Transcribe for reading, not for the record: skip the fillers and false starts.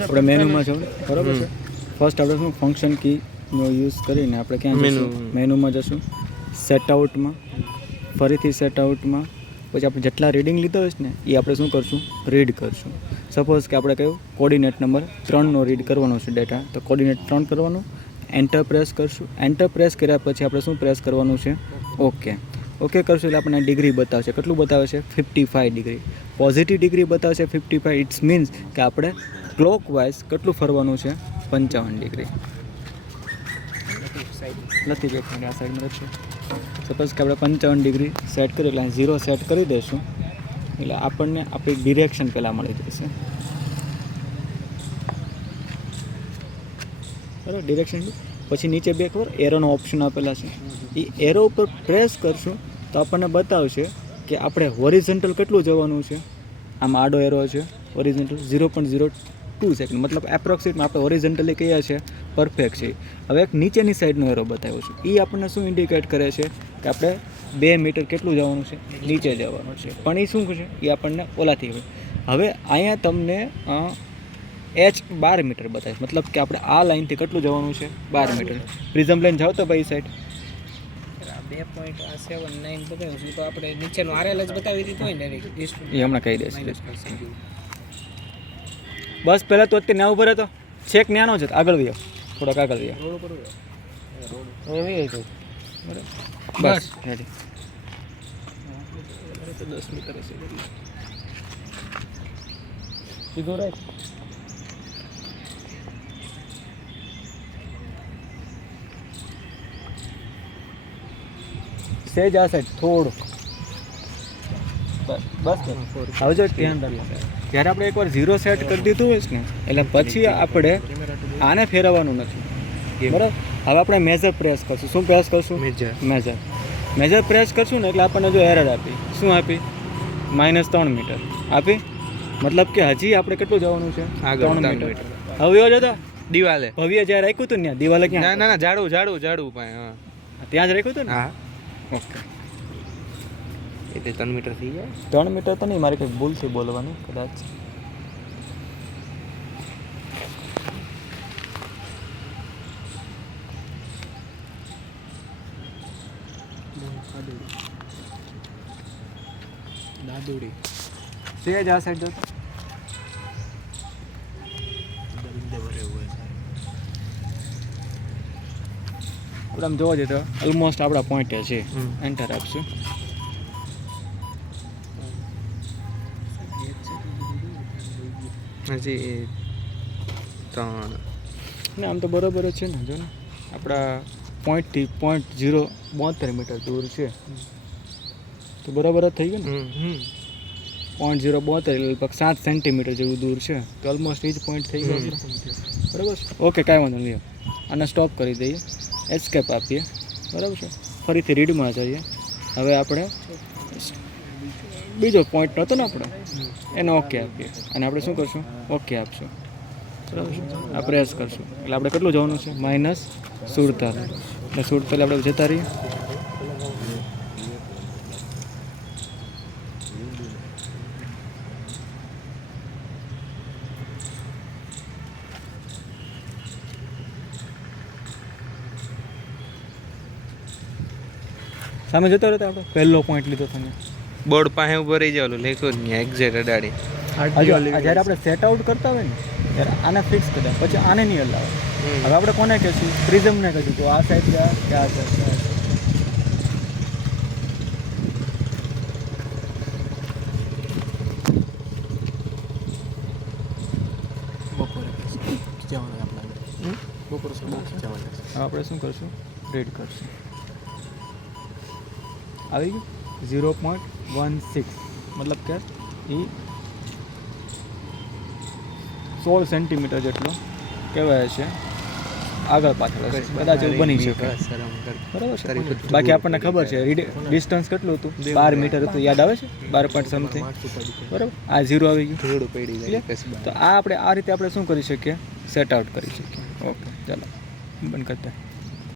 આપણે મેનુમાં જવું બરાબર છે. ફર્સ્ટ આપણે શું ફંક્શન કીનો યુઝ કરીને આપણે ક્યાં જઈશું? મેનુમાં જશું, સેટ આઉટમાં, ફરીથી સેટ આઉટમાં, પછી આપણે જેટલા રીડિંગ લીધો હશે ને એ આપણે શું કરશું? રીડ કરશું. સપોઝ કે આપણે કહ્યું કોર્ડિનેટ નંબર 3નો રીડ કરવાનો છે ડેટા, તો કોર્ડિનેટ 3 કરવાનું, એન્ટર પ્રેસ કરશું. એન્ટર પ્રેસ કર્યા પછી આપણે શું પ્રેસ કરવાનું છે? ઓકે. ઓકે કરશું એટલે આપણને ડિગ્રી બતાવશે. કેટલું બતાવે છે? 55 ડિગ્રી. પોઝિટિવ ડિગ્રી બતાવશે 55. ઇટ્સ મીન્સ કે આપણે ક્લોક વાઇઝ કેટલું ફરવાનું છે? 55 ડિગ્રી. નથી એક મિનિટ આ સાઈડમાં લખશું. સપોઝ કે આપણે 55 ડિગ્રી સેટ કરી એટલે 0 સેટ કરી દઈશું એટલે આપણને આપણી ડિરેક્શન પહેલાં મળી જશે. બરાબર, ડિરેક્શન. પછી નીચે બે ખબર એરોનો ઓપ્શન આપેલા છે, એ એરો ઉપર પ્રેસ કરશું તો આપણને બતાવશે કે આપણે હોરિઝોન્ટલ કેટલું જવાનું છે. આમ આડો એરો છે હોરિઝોન્ટલ 0.02 સેકન્ડ, મતલબ એપ્રોક્સિમેટમાં આપણે હોરિઝોન્ટલી કયા છે? પરફેક્ટ છે. હવે એક નીચેની સાઈડનો એરો બતાવ્યો છે, એ આપણને શું ઇન્ડિકેટ કરે છે કે આપણે 2 મીટર કેટલું જવાનું છે? નીચે જવાનું છે. પણ એ શું છે? એ આપણને ઓલાથી હોય. હવે અહીંયા તમને H 12 મીટર બતાવે, મતલબ કે આપણે આ લાઇનથી કેટલું જવાનું છે? 12 મીટર. પ્રિઝમ લાઈન જાઓ તો ભાઈ સાઈડ 2.79 બતાવ્યું છે, તો આપણે નીચેનું આરએલ જ બતાવી દીધું હોય ને એ હમણાં કહી દઈશ. બસ પહેલાં તો અત્યારે ના ઉભો રહેતો છેક ન્યાનો છે, આગળ વ્યો, થોડોક આગળ વ્યો. બસ રેડી. 10 મીટર હશે સીધો રાખ. સેજ આ સાઈડ થોડુંક બસ. હવે જો ધ્યાન રાખો, જ્યારે આપણે એકવાર 0 સેટ કરી દીધું હોય ને એટલે પછી આપણે આને ફેરવવાનું નથી. બરાબર. હવે આપણે મેજર પ્રેસ કરશું. શું પ્રેસ કરશું? મેજર પ્રેસ કરશું ને એટલે આપણને જો એરર આપી, શું આપી? -3 મીટર આપી. મતલબ કે હજી આપણે કેટલું જવાનું છે? 3 મીટર. હવે એવો જતો દિવાલે ભવ્ય જ્યાં રાખ્યું હતું ને, દિવાલે ક્યાં? ના જાડું ત્યાં જ રાખ્યું હતું ને. હા ઓકે. એટલે 3 મીટર થઈ જાય. 3 મીટર તો નહીં, મારે કંઈક ભૂલથી બોલવાની કદાચ. દાદુડી સેજ આ સાઈડ જતો. આપણે આમ જોવા જઈએ તો ઓલમોસ્ટ આપણા પોઈન્ટે છે. એન્ટર આપશું. હજી 3 ને આમ તો બરાબર જ છે ને. જો ને આપણા પોઈન્ટથી 0.72 મીટર દૂર છે, તો બરાબર જ થઈ ગયું ને. 0.72 એટલે લગભગ 7 સેન્ટીમીટર જેવું દૂર છે, તો ઓલમોસ્ટ એ જ પોઈન્ટ થઈ ગયો છે. બરાબર છે. ઓકે, કાંઈ વાંધો નહીં. આને સ્ટોપ કરી દઈએ, એસ્કેપ આપીએ. બરાબર છે. ફરીથી રીડમાં જઈએ. હવે આપણે બીજો પોઈન્ટ નહોતો ને આપણે એને ઓકે આપીએ અને આપણે શું કરશું? ઓકે આપશું. બરાબર છે. આ પ્રેસ કરશું એટલે આપણે કેટલું જવાનું છે? -47. એટલે 47 આપણે જતા રહીએ. સામે જતો રહેતો આપણે પહેલો પોઈન્ટ લીધો તમે બોર્ડ પાસે ઉભો રહી જાવ, લેખો ને એક્ઝેક્ટ અડાડી. જ્યારે આપણે સેટ આઉટ કરતા હોય ને ત્યારે આને ફિક્સ કર્યા પછી આને નહીં હલાવે. હવે આપણે કોને કહીશું? પ્રિઝમને કહીશું તો આ સાઈડ જા કે આ સાઈડ. હવે આપણે શું કરશું? રીડ કરશું. આવી ગયું 0.16, મતલબ કે એ 16 સેન્ટીમીટર જેટલો કહેવાય છે. આગળ પાછળ કદાચ એવું બની શકે. બરાબર છે. બાકી આપણને ખબર છે ડિસ્ટન્સ કેટલું હતું? 12 મીટર હતું. યાદ આવે છે? 12 સમથિંગ. બરાબર. આ 0 આવી ગયું. તો આ આપણે આ રીતે આપણે શું કરી શકીએ? સેટ આઉટ કરી શકીએ. ઓકે, ચાલો બંધ કરતા.